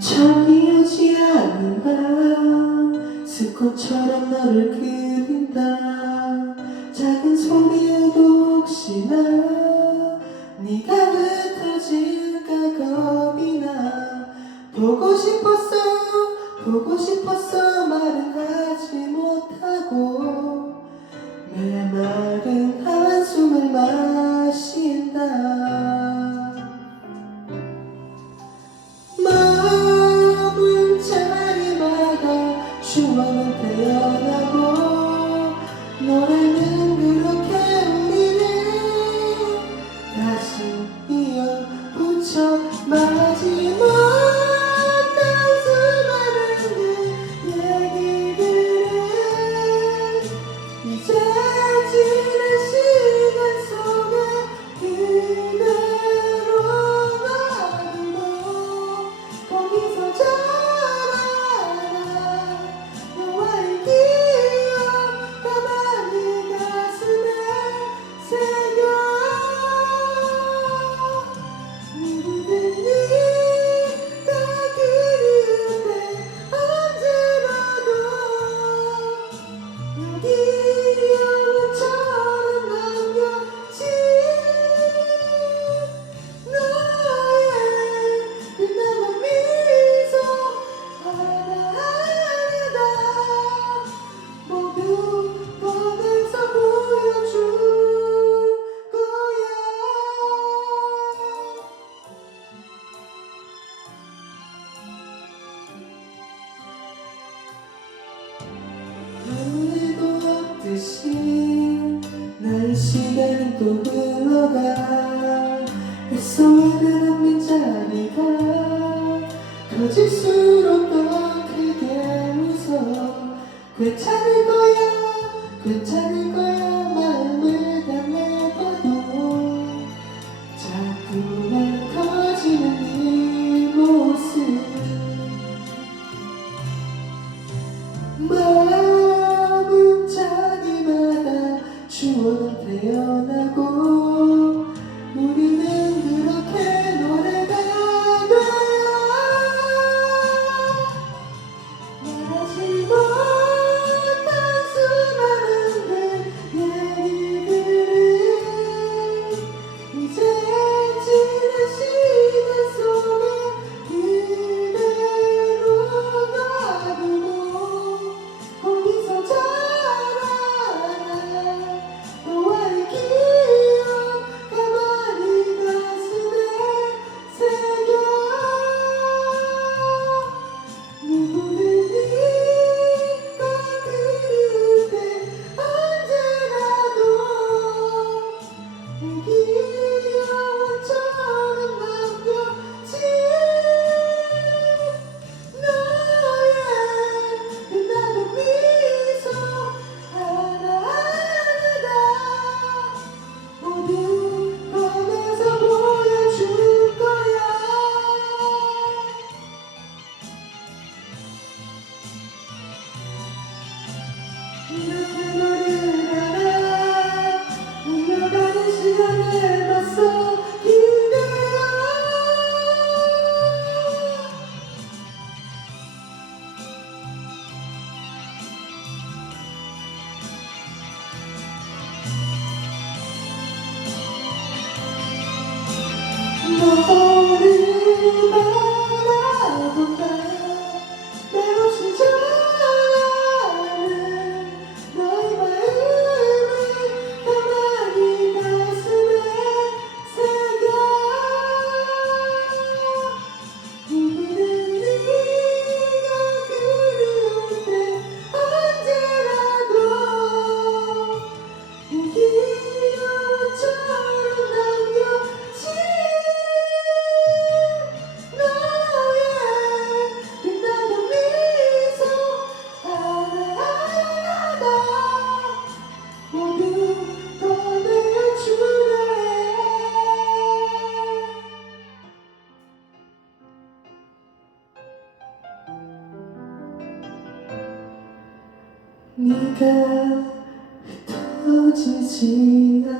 잠이 오지 않는 밤 수컷처럼 너를 그린다. 작은 소리에도 혹시나 네가 흩어질까 겁이 나. 보고 싶었어 보고 싶었어 말은 하지 못 시간은 또 흘러가. 애써야 되는 빈자리가 커질수록 더 크게 웃어. 괜찮을 거야 괜찮을 거야. 네가 흩어지지 않아.